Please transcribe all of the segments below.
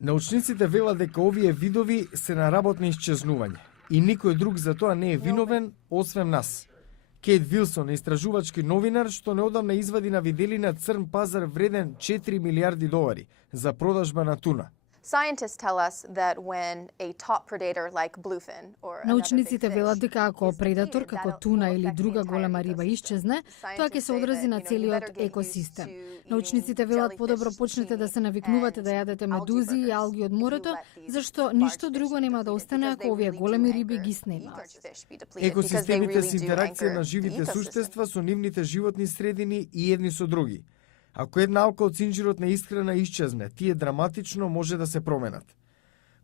Научниците велат дека овие видови се на работ на исчезнување и никој друг за тоа не е виновен, освен нас. Кейт Вилсон е истражувачки новинар што неодамна извади на виделина црн пазар вреден 4 милиарди долари за продажба на туна. Scientists tell us that when a top predator like bluefin or Научниците велат дека ако предатор како туна или друга голема риба исчезне, тоа ќе се одрази на целиот екосистем. Научниците велат подобро почнете да се навикнувате да јадете медузи и алги од морето, зашто ништо друго нема да остане ако овие големи риби ги снемаат. Екосистемите се интеракција на живите суштества со нивните животни средини и едни со други. Ако една алка од синџирот на исхрана исчезне, тие драматично може да се променат.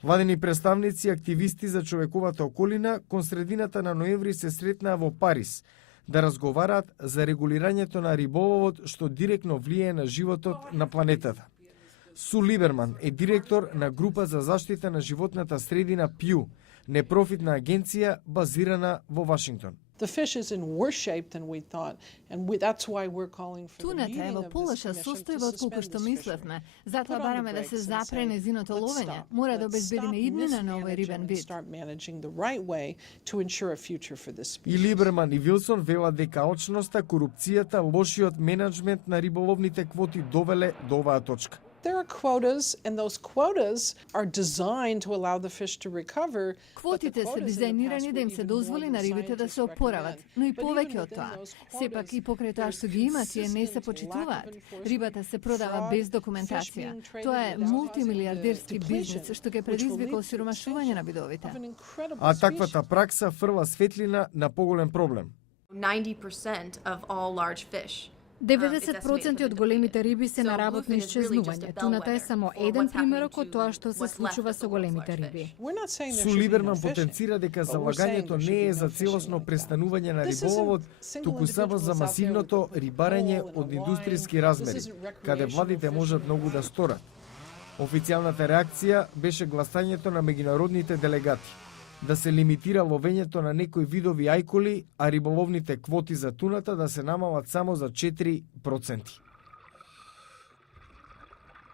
Владени представници и активисти за човековата околина кон средината на ноември се сретнаа во Париз да разговараат за регулирањето на риболовот што директно влијае на животот на планетата. Су Либерман е директор на група за заштита на животната средина Пју, непрофитна агенција базирана во Вашингтон. Туната е во полоша состојба од колку што мислевме. Затоа бараме да се запре незиното ловење. Мора да обезбедиме иднина на овој рибен вид. И Либерман и Вилсон велат дека алчноста, корупцијата, лошиот менеджмент на риболовните квоти довеле до оваа точка. There are quotas, and those quotas are designed to allow the fish to recover. Квотите се дизајнирани да им се дозволи на рибите да се опорават, но и повеќе од тоа. Сепак и покрај тоа што ги има, тие не се почитуваат. Рибата се продава без документација. Тоа е мултимилиардерски бизнис што ќе предизвика осиромашување на видовите. А таквата пракса фрла светлина на поголем проблем. 90% of all large fish 90% од големите риби се на работ на исчезнување. Туната е само еден примерок од тоа што се случува со големите риби. Су Либерман потенцира дека залагањето не е за целосно престанување на риболовот, туку само за масивното рибарење од индустријски размери, каде владите можат многу да сторат. Официјалната реакција беше гласањето на меѓународните делегати да се лимитира ловењето на некои видови ајкули, а риболовните квоти за туната да се намалат само за 4%.